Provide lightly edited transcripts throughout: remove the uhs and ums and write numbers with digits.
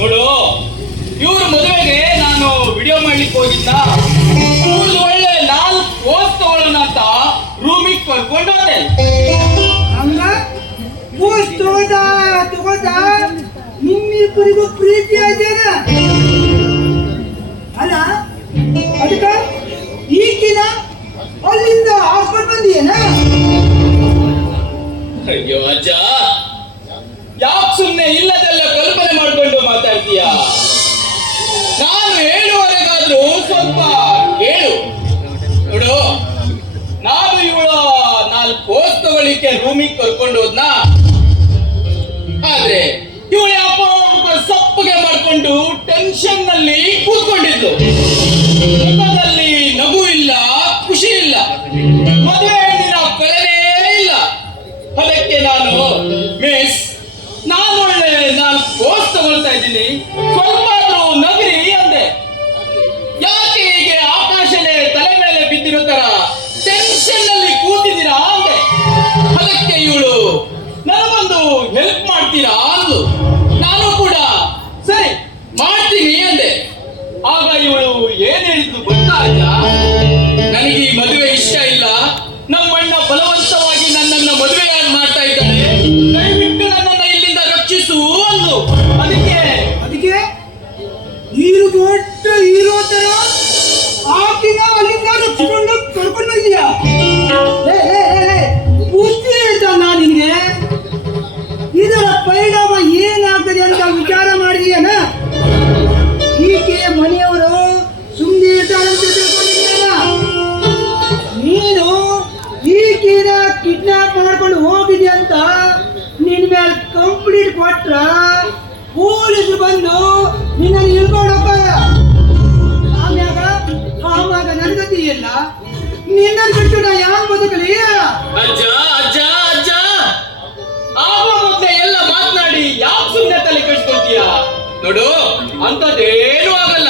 ನೋಡು, ಇವ್ರ ಮದುವೆಗೆ ನಾನು ವಿಡಿಯೋ ಮಾಡ್ಲಿಕ್ಕೆ ಹೋಗಿದ್ದ. ಇವ್ರು ಒಳ್ಳೆ 4 ಪೋಸ್ ತಗೊಳ್ಳೋಣ ಅಂತ ರೂಮಿಗೆ ಕರ್ಕೊಂಡು ಹೋದೆ. ಹಂಗ ಪೋಸ್ ತಗೋದ ನಿಮ್ಮಿಬ್ಬರಿಗೂ ಪ್ರೀತಿ ಆಯ್ತೇನ? ಅಲ್ಲ ಅದಕ್ಕ ಈಗಿನ ಅಲ್ಲಿಂದ ಹಾಸ್ಪಿಟಲ್ ಬಂದಿಯೇನ? ಅಯ್ಯೋ ಅಜ್ಜ, ಯಾಕೆ ಸುಮ್ಮನೆ ಇಲ್ಲದೆಲ್ಲ ಕಲ್ಪನೆ ಮಾಡ್ಕೊಂಡು ಮಾತಾಡ್ತೀಯ? ನಾನು ಹೇಳುವವರೆಗಾದ್ರೂ ಸ್ವಲ್ಪ ಹೇಳು. ನೋಡು, ನಾನು ಇವಳ 4 ಪೋಸ್ ತಗೊಳ್ಳಿಕ್ಕೆ ರೂಮಿಗೆ ಕರ್ಕೊಂಡು ಹೋದ್ನ. ಆದ್ರೆ ಇವಳ ಅಪ್ಪ ಸಪ್ಪಗೆ ಮಾಡ್ಕೊಂಡು ಟೆನ್ಷನ್ ನಲ್ಲಿ ಕೂತ್ಕೊಂಡಿದ್ಲು. ಮುಖದಲ್ಲಿ ನಗು ಇಲ್ಲ, ಖುಷಿ ಇಲ್ಲ, ಮದುವೆ ಹೆಣ್ಣಿನ ಕಳೆನೇ ಇಲ್ಲ. ಅದಕ್ಕೆ ನಾನು, ಮಿಸ್, ನಾನು ಒಳ್ಳೆ 4 ಪೋಸ್ ತಗೊಳ್ತಾ ಇದ್ದೀನಿ, ಸ್ವಲ್ಪ ನಗರಿ ಅಂದೆ. ಯಾಕೆ ಹೀಗೆ ಆಕಾಶನೇ ತಲೆ ಮೇಲೆ ಬಿದ್ದಿರೋ ತರ ಟೆನ್ಷನ್ ನಲ್ಲಿ ಕೂತಿದ್ದೀರಾ ಅಂದೆ. ಅದಕ್ಕೆ ಇವಳು ನನಗೊಂದು ಹೆಲ್ಪ್ ಮಾಡ್ತೀರಾ ಅಂದ್ಲು. ನಾನು ಕೂಡ ಸರಿ ಮಾಡ್ತೀನಿ ಅಂದೆ. ಆಗ ಇವಳು ಏನ್ ಹೇಳಿದ್ಲು ಗೊತ್ತಾ ಅಜ್ಜ? ನನಗೆ ಈ ಮದುವೆ ಇಷ್ಟ ಇಲ್ಲ, ನಮ್ಮಣ್ಣ ಬಲವಂತವಾಗಿ ನನ್ನನ್ನ ಮದುವೆಯಾಗಿ ಮಾಡ್ತಾ ಇದ್ದಾನೆ, ದಯವಿಟ್ಟು ನನ್ನನ್ನ ಇಲ್ಲಿಂದ ರಕ್ಷಿಸು ಅಂದ್ಲು. ಅದಕ್ಕೆ ನೀರು ದೊಡ್ಡ ಹೀರೋ ತರ ಆಕಿನ ಅಲ್ಲಿಂದ ರಕ್ಷಿಕೊಂಡು ಕರ್ಕೊಂಡು ಬಂದಿಯಾ? ಬುದ್ಧಿ ಹೇಳ್ತಾ ನಿನ್ಗೆ ಇದರ ಪರಿಣಾಮ ಏನಾಗ್ತದೆ ಅಂತ ವಿಚಾರ ಮಾಡಿದೀಯನ? ಈಕೆ ಮನೆಯವರು ಸುಮ್ಮನೆ ಇರ್ತಾರಂತ ತಿಳ್ಕೊಂಡಿದ್ದೀಯಲ್ಲ. ನೀನು ಈಕೆನ ಕಿಡ್ನಾಪ್ ಮಾಡ್ಕೊಂಡು ಹೋಗಿದ್ಯಾ ಅಂತ ನಿನ್ ಮೇಲೆ ಕಂಪ್ಲೀಟ್ ಕೊಟ್ರ ಪೊಲೀಸರು ಬಂದು ನಿನ್ನನ್ನು ಇಳ್ಕೊಂಡು ಹೋಗ್ತಾರ. ಆಮ್ಯಾಗ ನನ್ಗತಿ ಇಲ್ಲ, ನಿನ್ನ ಬಿಟ್ಟು ನಾ ಯಾಕೆ ಬದುಕಲಿ? ಅಜ್ಜ ಅಜ್ಜ ಅಜ್ಜ, ಆಗುವ ಮೊದಲೇ ಎಲ್ಲ ಮಾತನಾಡಿ ಯಾಕೆ ಸುಮ್ಮನೆ ತಲೆ ಕೆಡಿಸ್ಕೊಳ್ತೀಯ? ನೋಡು, ಅಂತದೇನು ಆಗಲ್ಲ.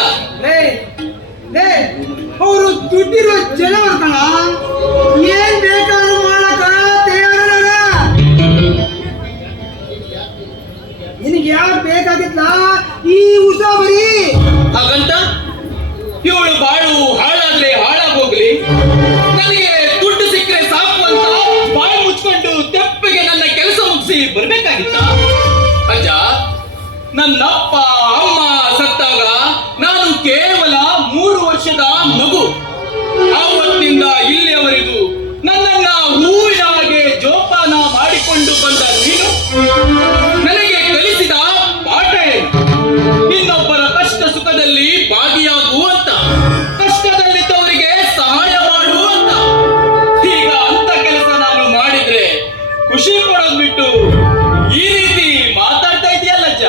ಅವರು ದುಡ್ಡಿರೋ ಜನವರು ಕಣ, ಏನ್ ಬೇಕಾದ್ರೂ ಮಾಡಕ ತಯಾರ. ನಿನಗೆ ಯಾರು ಬೇಕಾಗಿತ್ತ ಈ ಉಸಾಬರಿ? ಹಾಗಂತ ಇವಳು ಬಾಳು ಹಾಳಾದ್ರೆ ಹಾಳಾಗೋಗ್ಲಿ, ನನಗೆ ದುಡ್ಡು ಸಿಕ್ಕರೆ ಸಾಕು ಅಂತ ಬಾಯಿ ಮುಚ್ಕೊಂಡು ತೆಪ್ಪಗೆ ನನ್ನ ಕೆಲಸ ಮುಗಿಸಿ ಬರ್ಬೇಕಾಗಿತ್ತ? ಅಜ್ಜ, ನನ್ನಪ್ಪ ಅಮ್ಮ ಸತ್ತಾಗ ನಾನು ಕೇವಲ 3 ವರ್ಷದ ಮಗು. ಆವತ್ತಿನಿಂದ ಇಲ್ಲಿಯವರೆಗೂ ನನ್ನನ್ನ ಹೂವಿನ ಹಾಗೆ ಜೋಪಾನ ಮಾಡಿಕೊಂಡು ಬಂದ ನೀನು ನನಗೆ ಕಲಿಸಿದ ಪಾಠ ಏನು? ಇನ್ನೊಬ್ಬರ ಕಷ್ಟ ಸುಖದಲ್ಲಿ ಭಾಗಿಯಾಗು ಅಂತ, ಕಷ್ಟದಲ್ಲಿದ್ದವರಿಗೆ ಸಹಾಯ ಮಾಡು ಅಂತ. ಈಗ ಅಂತ ಕೆಲಸ ನಾನು ಮಾಡಿದ್ರೆ ಖುಷಿ ಪಡೋದು ಬಿಟ್ಟು ಈ ರೀತಿ ಮಾತಾಡ್ತಾ ಇದೆಯಲ್ಲ ಅಜ್ಜ.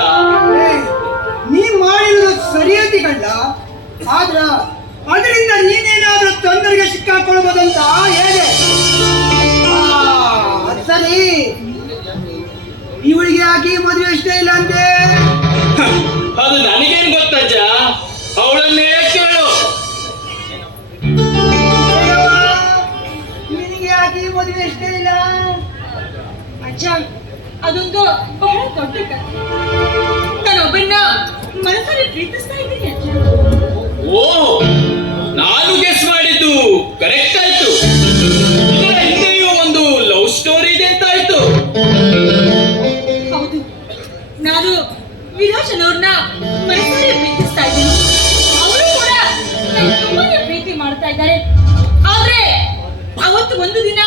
ನೀ ಮಾಡಿರೋದು ಸರಿಯಾಗಿ ಕಂಡ, ಆದ್ರ ಅದರಿಂದ ನೀನೇನಾದ್ರೂ ತೊಂದರೆಗೆ ಸಿಕ್ಕಾಕೊಳ್ಬೋದಂತ ಹೇಗೆ? ಸರಿ, ಇವಳಿಗೆ ಯಾಕೆ ಮದುವೆ ಇಷ್ಟ ಇಲ್ಲ ಅಂತೆ? ಅದು ನನಗೇನ್ ಗೊತ್ತಜ್ಜ, ಅವಳನ್ನೇ ಕೇಳು. ನಿನಗೆ ಯಾಕೆ ಮದುವೆ ಇಷ್ಟ ಇಲ್ಲ? ಅಜ್ಜ, ಅದೊಂದು ಬಹಳ ದೊಡ್ಡ ಕಥೆ. ನಾನೊಬ್ಬನ್ನ ಮನಸ್ಸಲ್ಲಿ ಪ್ರೀತಿಸ್ತಾ ಇದ್ದೀನಿ ಅಜ್ಜ. ಓ, ನಾನು ಗೆಸ್ ಮಾಡಿದ್ದು ಕರೆಕ್ಟ್ ಆಯ್ತು. ಇದರ ಹಿಂದೆಯೂ ಒಂದು ಲವ್ ಸ್ಟೋರಿ ಇದೆ ಅಂತ ಆಯ್ತು. ಹೌದು, ನಾನು ವಿರೋಚನ್ ಅವ್ರನ್ನ ಮನಸ್ಸಲ್ಲಿ ಪ್ರೀತಿಸ್ತಾ ಇದ್ದೀನಿ. ಅವರು ಕೂಡ ತುಂಬಾನೇ ಪ್ರೀತಿ ಮಾಡ್ತಾ ಇದ್ದಾರೆ. ಆದ್ರೆ ಅವತ್ತು ಒಂದು ದಿನ